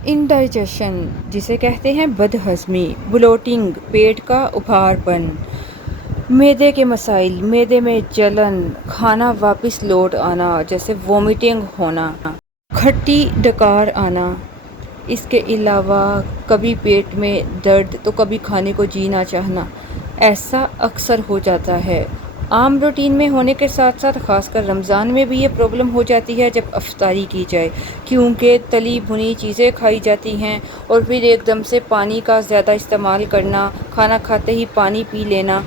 Indigestion जिसे कहते हैं बदहज़मी, ब्लोटिंग पेट का उभारपन, मैदे के मसाइल, मैदे में जलन, खाना वापस लौट आना जैसे वोमिटिंग होना, खट्टी डकार आना। इसके अलावा कभी पेट में दर्द तो कभी खाने को जी ना चाहना, ऐसा अक्सर हो जाता है। आम रूटीन में होने के साथ साथ ख़ासकर रमज़ान में भी ये प्रॉब्लम हो जाती है जब अफ्तारी की जाए, क्योंकि तली भुनी चीज़ें खाई जाती हैं और फिर एकदम से पानी का ज़्यादा इस्तेमाल करना, खाना खाते ही पानी पी लेना,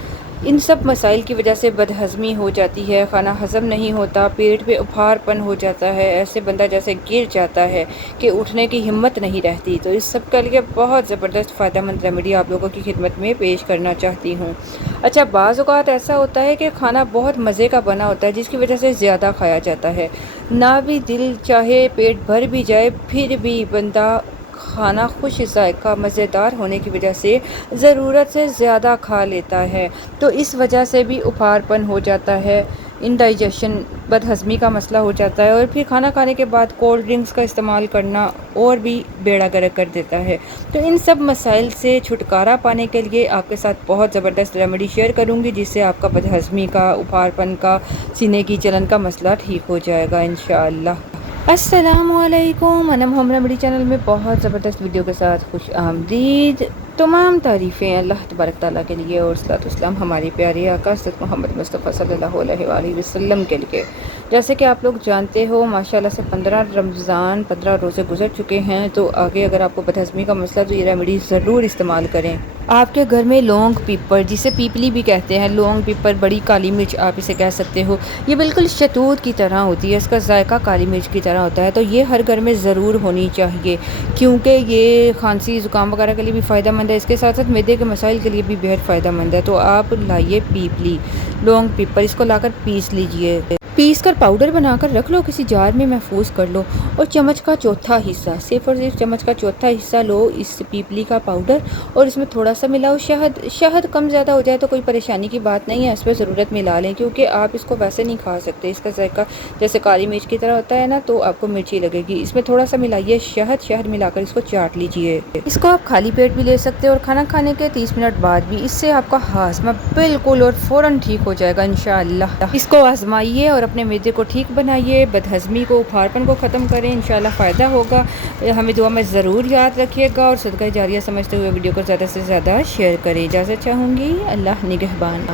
इन सब मसाइल की वजह से बदहज़मी हो जाती है, खाना हज़म नहीं होता, पेट पे उभारपन हो जाता है, ऐसे बंदा जैसे गिर जाता है कि उठने की हिम्मत नहीं रहती। तो इस सब के लिए बहुत ज़बरदस्त फ़ायदेमंद रेमेडी आप लोगों की खिदमत में पेश करना चाहती हूँ। अच्छा, बाज़ औक़ात ऐसा होता है कि खाना बहुत मज़े का बना होता है जिसकी वजह से ज़्यादा खाया जाता है, ना भी दिल चाहे पेट भर भी जाए फिर भी बंदा खाना खुश ज़ायक़ा मज़ेदार होने की वजह से ज़रूरत से ज़्यादा खा लेता है, तो इस वजह से भी उभारपन हो जाता है, इंडाइजेशन बदहज़मी का मसला हो जाता है और फिर खाना खाने के बाद कोल्ड ड्रिंक्स का इस्तेमाल करना और भी बेड़ा गर्क कर देता है। तो इन सब मसाइल से छुटकारा पाने के लिए आपके साथ बहुत ज़बरदस्त रेमेडी शेयर करूँगी जिससे आपका बदहज़मी का, उभारपन का, सीने की जलन का मसला ठीक हो जाएगा इंशाअल्लाह। अस्सलामुअलैकुम, अनम होम रेमेडी चैनल में बहुत ज़बरदस्त वीडियो के साथ खुश आमदीद। तमाम तारीफ़ें अल्लाह तबारक ताला के लिए और सलातो सलाम हमारे प्यारे आका हज़रत मोहम्मद मुस्तफ़ा सल्लल्लाहु अलैहि वसल्लम के लिए। जैसे कि आप लोग जानते हो माशाल्लाह से 15 रमज़ान 15 रोज़े गुजर चुके हैं, तो आगे अगर आपको बदहज़मी का मसला तो ये रेमेडी ज़रूर इस्तेमाल करें। आपके घर में लौंग पीपर जिसे पीपली भी कहते हैं, लौंग पीपर, बड़ी काली मिर्च आप इसे कह सकते हो, ये बिल्कुल शतूत की तरह होती है, इसका जायका काली मिर्च की तरह होता है, तो ये हर घर में ज़रूर होनी चाहिए क्योंकि ये खांसी ज़ुकाम वगैरह के लिए भी फ़ायदेमंद है, इसके साथ साथ मैदे के मसाइल के लिए भी बेहद फ़ायदेमंद है। तो आप लाइए पीपली, लौंग पीपर, इसको लाकर पीस लीजिए, पीस कर पाउडर बनाकर रख लो, किसी जार में महफूज कर लो और चम्मच का चौथा हिस्सा, सिर्फ और सिर्फ चम्मच का चौथा हिस्सा लो इस पीपली का पाउडर और इसमें थोड़ा सा मिलाओ शहद। शहद कम ज़्यादा हो जाए तो कोई परेशानी की बात नहीं है, इस पर ज़रूरत मिला लें क्योंकि आप इसको वैसे नहीं खा सकते, इसका जायका जैसे काली मिर्च की तरह होता है ना, तो आपको मिर्ची लगेगी। इसमें थोड़ा सा मिलाइए शहद, शहद मिलाकर इसको चाट लीजिए। इसको आप खाली पेट भी ले सकते हो और खाना खाने के 30 मिनट बाद भी, इससे आपका हाजमा बिल्कुल और फ़ौरन ठीक हो जाएगा इंशाअल्लाह। इसको आजमाइए और अपने मैदे को ठीक बनाइए, बदहज़मी को, उभारपन को ख़त्म करें, इंशाअल्लाह फ़ायदा होगा। हमें दुआ में ज़रूर याद रखिएगा और सदका जारिया समझते हुए वीडियो को ज़्यादा से ज़्यादा शेयर करें। इजाज़त चाहूँगी, अल्लाह निगहबान।